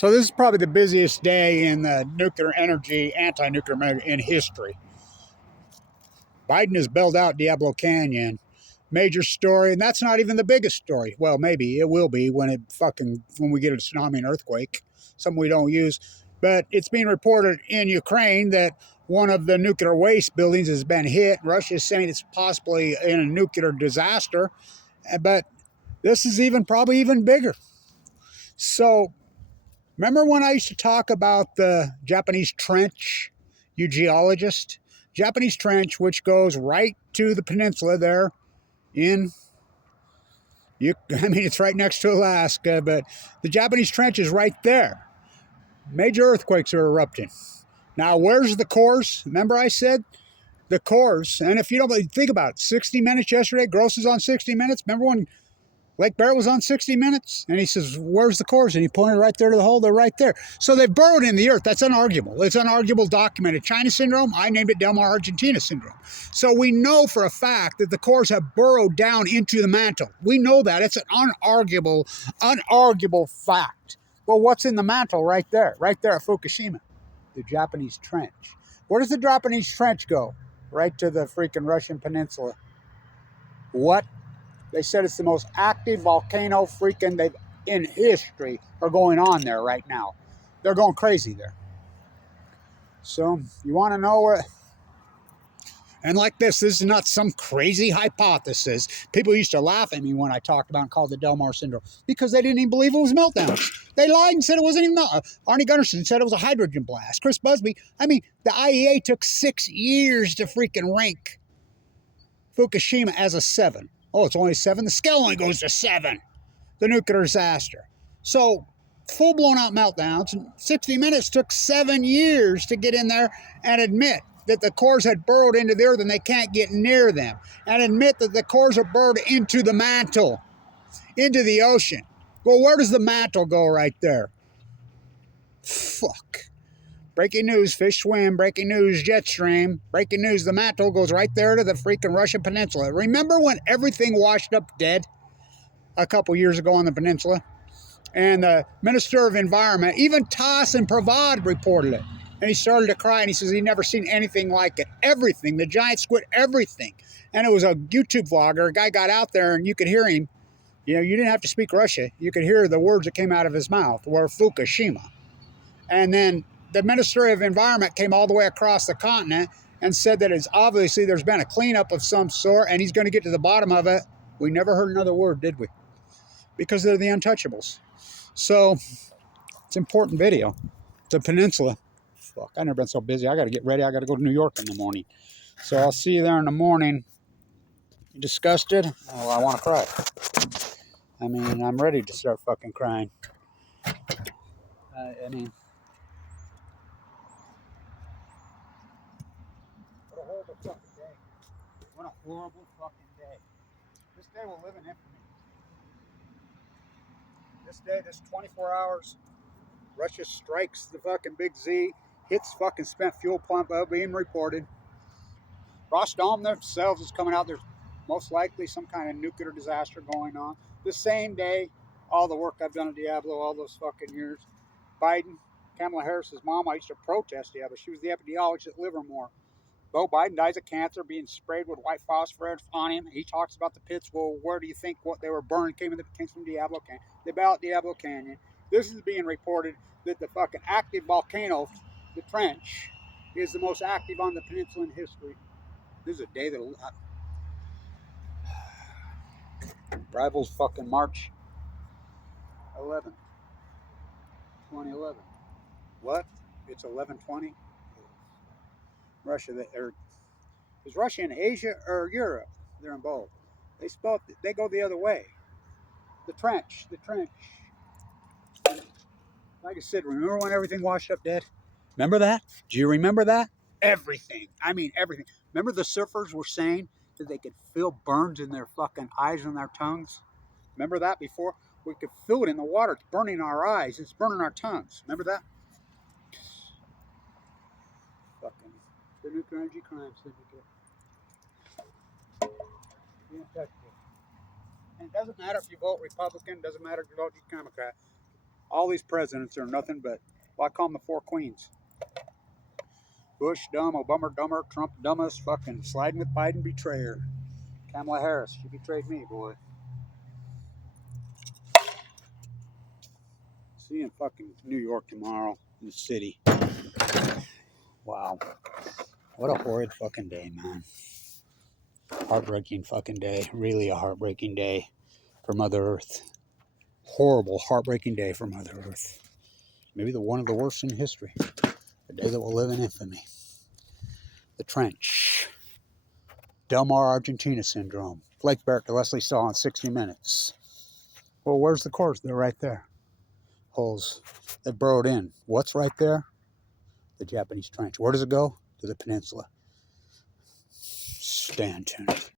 So this is probably the busiest day in the nuclear energy, anti-nuclear in history. Biden has bailed out Diablo Canyon. Major story, and that's not even the biggest story. Well, maybe it will be when we get a tsunami and earthquake, something we don't use. But it's being reported in Ukraine that one of the nuclear waste buildings has been hit. Russia is saying it's possibly in a nuclear disaster, but this is probably even bigger. So remember when I used to talk about the Japanese trench, you geologist? Japanese trench, which goes right to the peninsula there it's right next to Alaska, but the Japanese trench is right there. Major earthquakes are erupting. Now, where's the cores? Remember I said the cores, and if you don't think about it, 60 Minutes yesterday, Gross is on 60 Minutes. Remember when Lake Barrett was on 60 Minutes? And he says, where's the cores? And he pointed right there to the hole. They're right there. So they've burrowed in the earth. That's unarguable. It's unarguable, documented. China syndrome, I named it Del Mar, Argentina syndrome. So we know for a fact that the cores have burrowed down into the mantle. We know that. It's an unarguable fact. Well, what's in the mantle right there at Fukushima? The Japanese trench. Where does the Japanese trench go? Right to the freaking Russian peninsula. What? They said it's the most active volcano in history are going on there right now. They're going crazy there. So you want to know where? And like this is not some crazy hypothesis. People used to laugh at me when I talked about and called the Del Mar syndrome because they didn't even believe it was meltdowns. They lied and said it wasn't even Arnie Gunnarsson said it was a hydrogen blast. Chris Busby, the IEA took 6 years to freaking rank Fukushima as a 7. Oh, it's only 7? The scale only goes to 7. The nuclear disaster. So, full-blown out meltdowns. 60 Minutes took 7 years to get in there and admit that the cores had burrowed into the earth and they can't get near them. And admit that the cores are burrowed into the mantle, into the ocean. Well, where does the mantle go right there? Fuck. Breaking news, fish swim. Breaking news, jet stream. Breaking news, the mantle goes right there to the freaking Russian peninsula. Remember when everything washed up dead a couple years ago on the peninsula? And the Minister of Environment, even Tass and Pravad reported it. And he started to cry and he says he'd never seen anything like it. Everything, the giant squid, everything. And it was a YouTube vlogger. A guy got out there and you could hear him. You didn't have to speak Russian. You could hear the words that came out of his mouth were Fukushima. And then the Minister of Environment came all the way across the continent and said that it's obviously there's been a cleanup of some sort and he's going to get to the bottom of it. We never heard another word, did we? Because they're the untouchables. So it's an important video. The peninsula. Fuck, I've never been so busy. I got to get ready. I got to go to New York in the morning. So I'll see you there in the morning. You disgusted? Oh, I want to cry. I'm ready to start fucking crying. What a horrible fucking day. What a horrible fucking day. This day will live in infamy. This day, this 24 hours, Russia strikes the fucking Big Z, hits fucking spent fuel pump being reported. Rostom themselves is coming out. There's most likely some kind of nuclear disaster going on. The same day, all the work I've done at Diablo all those fucking years. Biden, Kamala Harris's mom, I used to protest Diablo. She was the epidemiologist at Livermore. Bo Biden dies of cancer being sprayed with white phosphorus on him. He talks about the pits. Well, where do you think what they were burned came from Diablo Canyon? They bailed out Diablo Canyon. This is being reported that the fucking active volcano, the trench, is the most active on the peninsula in history. This is a day that rivals fucking March 11th, 2011. What? It's 11/20. Russia, is Russia in Asia or Europe? They're in both. They go the other way. The trench. Like I said, remember when everything washed up dead? Remember that? Do you remember that? Everything. Everything. Remember the surfers were saying that they could feel burns in their fucking eyes and their tongues? Remember that before? We could feel it in the water. It's burning our eyes. It's burning our tongues. Remember that? Fucking the Nuclear Energy Crime Syndicate. Be untouchable. And it doesn't matter if you vote Republican. Doesn't matter if you vote Democrat. All these presidents are nothing but, well, I call them the four queens. Bush, dumb, Obama, dumber, Trump, dumbest, fucking sliding with Biden, betrayer. Kamala Harris, she betrayed me, boy. See you in fucking New York tomorrow, in the city. Wow. What a horrid fucking day, man. Heartbreaking fucking day. Really a heartbreaking day for Mother Earth. Horrible, heartbreaking day for Mother Earth. Maybe one of the worst in history. A day that will live in infamy. The trench. Del Mar, Argentina syndrome. Blake Barrett to Leslie Stahl in 60 Minutes. Well, where's the cores? They're right there. Holes that burrowed in. What's right there? The Japanese trench. Where does it go? To the peninsula. Stand tuned.